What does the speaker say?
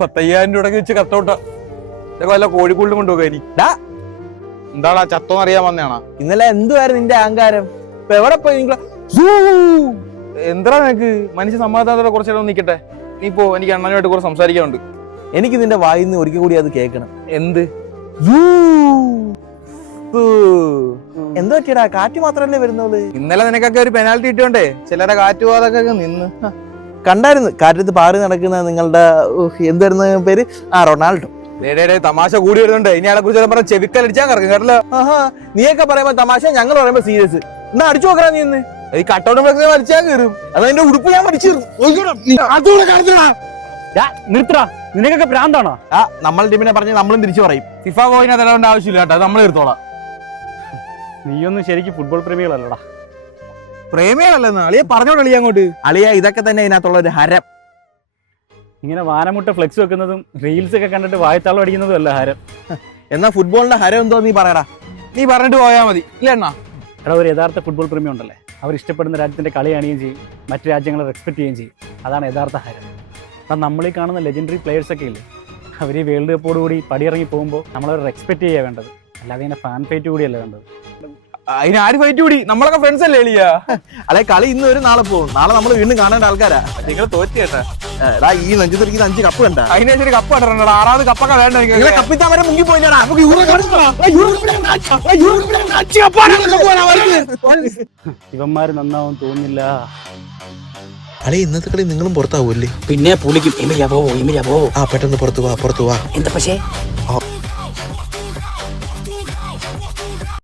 10,000 രൂപ വെച്ച് കത്തോട്ട വല്ല കോഴിക്കോളിലും കൊണ്ടുപോകാൻ ഇനി. എന്താടാ ചത്തോന്ന് അറിയാൻ വന്നയാണോ? ഇന്നലെ എന്തുവായിരുന്നു നിന്റെ അഹങ്കാരം? ഇപ്പൊ എവിടെ പോയി? എന്താ നിനക്ക് മനുഷ്യ സമാധാനത്തോടെ കുറച്ചേരം നിൽക്കട്ടെ. നീ പോ, എനിക്ക് അണ്ണനുമായിട്ട് കുറച്ച് സംസാരിക്കാനുണ്ട്. എനിക്ക് നിന്റെ വായിൽ നിന്ന് ഒരിക്കൽ കൂടി അത് കേൾക്കണം. എന്ത്? എന്താ പറ്റിയടാ? കാറ്റ് മാത്രല്ലേ വരുന്നത്? ഇന്നലെ നിനക്കൊക്കെ ഒരു പെനാൽറ്റി കിട്ടിയോണ്ടേ ചിലരെ കാറ്റ് പോകാതൊക്കെ നിന്ന് കണ്ടായിരുന്നു കാറ്റത്ത് പാറി നടക്കുന്ന നിങ്ങളുടെ എന്തായിരുന്നു പേര്? റൊണാൾഡോ. തമാശ കൂടി വരുന്നുണ്ട്. ഇനി അയാളെ കുറിച്ച് പറഞ്ഞ ചെവിക്കലടിച്ചാൽ കറക്കും കേട്ടല്ലോ. നീയൊക്കെ പറയുമ്പോ തമാശ, ഞങ്ങൾ പറയുമ്പോ സീരിയസ്. എന്നാ അടിച്ചു നോക്കണ നീ ഇന്ന്. ഈ കട്ടൗട്ട് വലിച്ചാൽ കയറും. അതെന്റെ ഉടുപ്പ് ഞാൻ വലിച്ചു. നിർത്തടാ, നിനക്കൊക്കെ ഭ്രാന്താണോ? നമ്മൾ ടീമിനെ പറഞ്ഞ് നമ്മളും തിരിച്ചു പറയും. ഫിഫ പോയിന് തരേണ്ട ആവശ്യമില്ല കേട്ടോ, നമ്മൾ എടുത്തോളാം. നീയൊന്നും ശരിക്കും ഫുട്ബോൾ പ്രേമികളല്ലടാ. പ്രേമികളല്ലെന്ന് അളിയെ പറഞ്ഞോട് അളിയ അങ്ങോട്ട്. അളിയ ഇതൊക്കെ തന്നെ ഇതിനകത്തുള്ള ഒരു ഹരം. ഇങ്ങനെ വാനമുട്ട ഫ്ലെക്സ് വെക്കുന്നതും റീൽസ് ഒക്കെ കണ്ടിട്ട് വായത്താളം അടിക്കുന്നതും അല്ല ഹരം. എന്നാ ഫുട്ബോളിന്റെ ഹരം എന്തോ നീ പറയടാ. നീ പറഞ്ഞിട്ട് പോയാൽ മതി. ഇല്ല എണ്ണ എടാ, ഒരു യഥാർത്ഥ ഫുട്ബോൾ പ്രേമി ഉണ്ടല്ലേ, അവർ ഇഷ്ടപ്പെടുന്ന രാജ്യത്തിന്റെ കളി കാണുകയും ചെയ്യും, മറ്റു രാജ്യങ്ങളെ റെസ്പെക്ട് ചെയ്യുകയും ചെയ്യും. അതാണ് യഥാർത്ഥ ഹരം. അപ്പം നമ്മളീ കാണുന്ന ലെജൻഡറി പ്ലെയേഴ്സൊക്കെ ഇല്ലേ, അവർ ഈ വേൾഡ് കപ്പോടുകൂടി പടിയിറങ്ങി പോകുമ്പോൾ നമ്മളവരെ റെസ്പെക്ട് ചെയ്യുക വേണ്ടത്, അല്ലാതെ ഇങ്ങനെ ഫാൻ ഫൈറ്റ് കൂടിയല്ല വേണ്ടത്. അതിന് ആര് ഫൈറ്റ് കൂടി? നമ്മളൊക്കെ ഫ്രണ്ട്സ് അല്ലേ എളിയ? അല്ലെ കളി ഇന്ന് ഒരു നാളെ പോകും. നാളെ നമ്മൾ വീണ്ടും കാണേണ്ട ആൾക്കാരാ. നിങ്ങൾ തോറ്റ് കേട്ടാ. ഈ നെഞ്ചത്തിരിക്കുന്ന 5 കപ്പ് കണ്ട. അതിനനുസരിച്ച് കപ്പ് കണ്ടോ? 6ാമത് കപ്പൊക്കെ വേണ്ട. കപ്പിത്താൻ വരെ മുങ്ങി പോയില്ലടാ. ഇവന്മാര് നന്നാവും തോന്നില്ല. അല്ലെ ഇന്നത്തെ കളി നിങ്ങളും പുറത്താവൂല്ലേ? പിന്നെ പുളിക്കും. പെട്ടെന്ന് പുറത്തു വാ. എന്താ പക്ഷേ